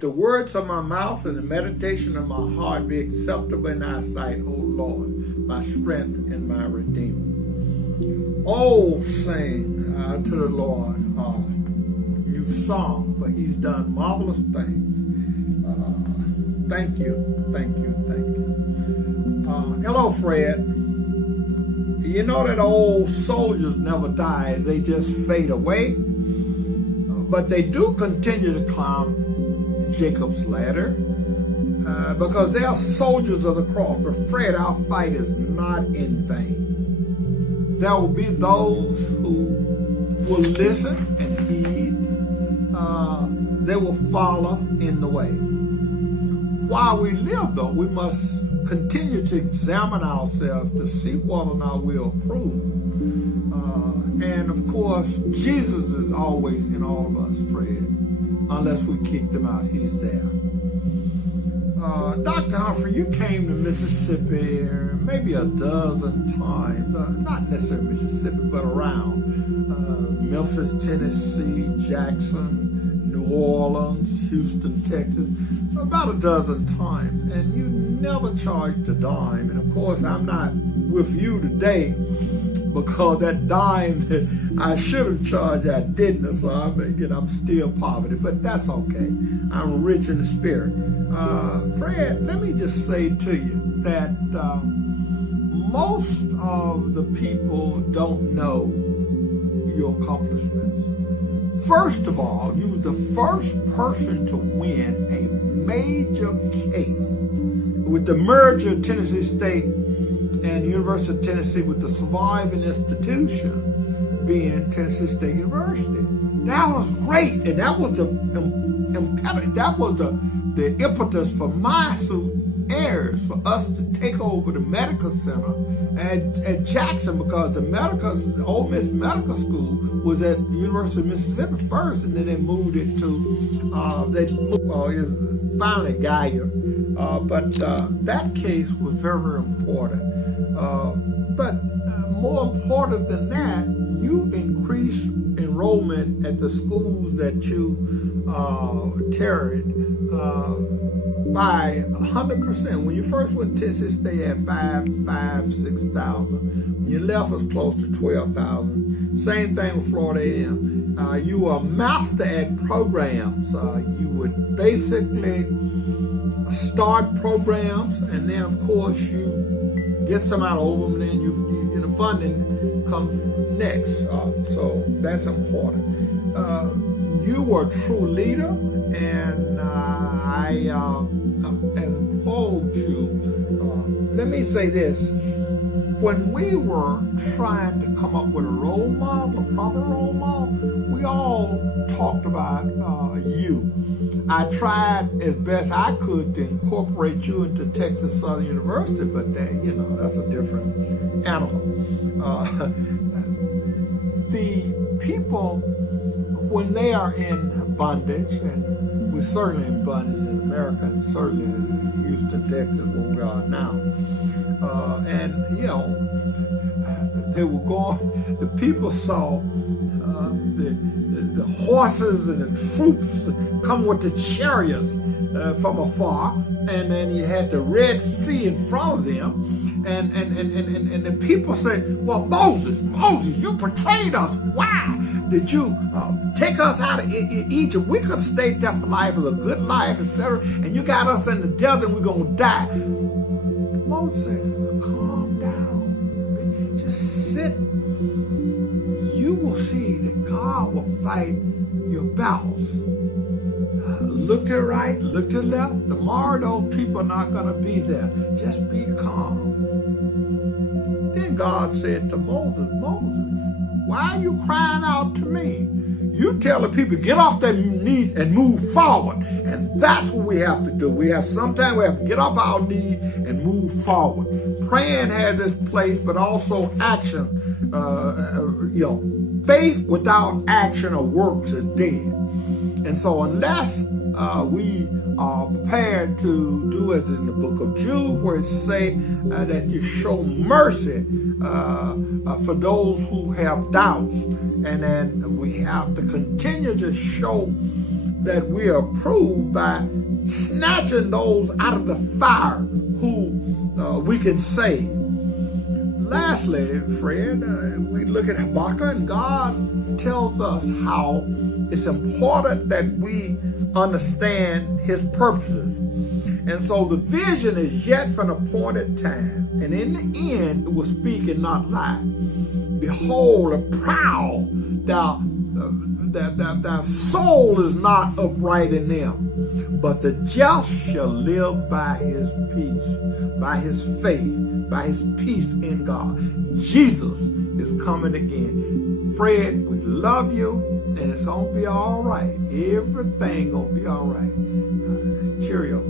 The words of my mouth and the meditation of my heart be acceptable in thy sight, O Lord, my strength and my redeemer. Oh, sing to the Lord new song, for he's done marvelous things. Thank you, thank you, thank you. Hello, Fred. You know that old soldiers never die, they just fade away. But they do continue to climb Jacob's ladder because they are soldiers of the cross. But Fred, our fight is not in vain. There will be those who will listen and heed. They will follow in the way. While we live, though, we must continue to examine ourselves to see whether or not we approve. And of course, Jesus is always in all of us, Fred. Unless we kicked him out, he's there. Dr. Humphrey, you came to Mississippi maybe a dozen times, not necessarily Mississippi, but around Memphis, Tennessee, Jackson, New Orleans, Houston, Texas, about a dozen times, and you never charged a dime. And of course, I'm not with you today because that dime that I should have charged, I didn't. So I'm still poverty, but that's okay. I'm rich in the spirit. Fred, let me just say to you that most of the people don't know your accomplishments. First of all, you were the first person to win a major case with the merger of Tennessee State and University of Tennessee, with the surviving institution being Tennessee State University. That was great, and that was the impetus for my heirs for us to take over the medical center at Jackson, because the Ole Miss Medical School was at the University of Mississippi first, and then they moved it to finally Guyot. But that case was very, very important. But more important than that, you increased enrollment at the schools that you tarried by 100%. When you first went to Tennessee State, you had 6,000. When you left, it was close to 12,000. Same thing with Florida A&M. You were a master at programs. You would basically start programs, and then of course you get some out of them, and then the funding comes next. So that's important. You were a true leader, and I applaud you. Let me say this. When we were trying to come up with a role model, a proper role model, we all talked about you. I tried as best I could to incorporate you into Texas Southern University, but that's a different animal. The people, when they are in bondage, and we're certainly in bondage in America, and certainly in Houston, Texas, where we are now, they were going, the people saw the horses and the troops come with the chariots from afar, and then you had the Red Sea in front of them, and the people say, well, Moses, you betrayed us. Why did you take us out of Egypt? We could have stayed there for life, it was a good life, etc., and you got us in the desert, we're going to die. Moses said, calm down, just sit. You will see that God will fight your battles. Look to the right, look to the left. Tomorrow those people are not going to be there. Just be calm. Then God said to Moses, why are you crying out to me? You tell the people to get off their knees and move forward. And that's what we have to do. Sometimes we have to get off our knees and move forward. Praying has its place, but also action. Faith without action or works is dead. And so unless we are prepared to do as in the book of Jude, where it say that you show mercy for those who have doubts, and then we have to continue to show that we are approved by snatching those out of the fire who we can save. Lastly, Fred, we look at Habakkuk, and God tells us how it's important that we understand his purposes. And so the vision is yet for an appointed time, and in the end it will speak and not lie. Behold, a proud, thy soul is not upright in them, but the just shall live by his peace, by his faith, by his peace in God. Jesus is coming again. Fred, we love you, and it's going to be all right. Everything going to be all right. Cheerio.